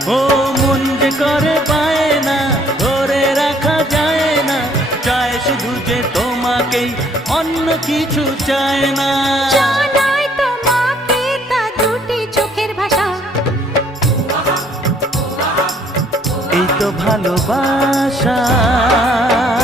ও মন যে করে পায় না, ধরে রাখা যায় না, চায় শুধু যে তোমাকেই, অন্য কিছু চায় না। জানাই তোমাকে তা দুটি চোখের ভাষা, এই তো ভালোবাসা।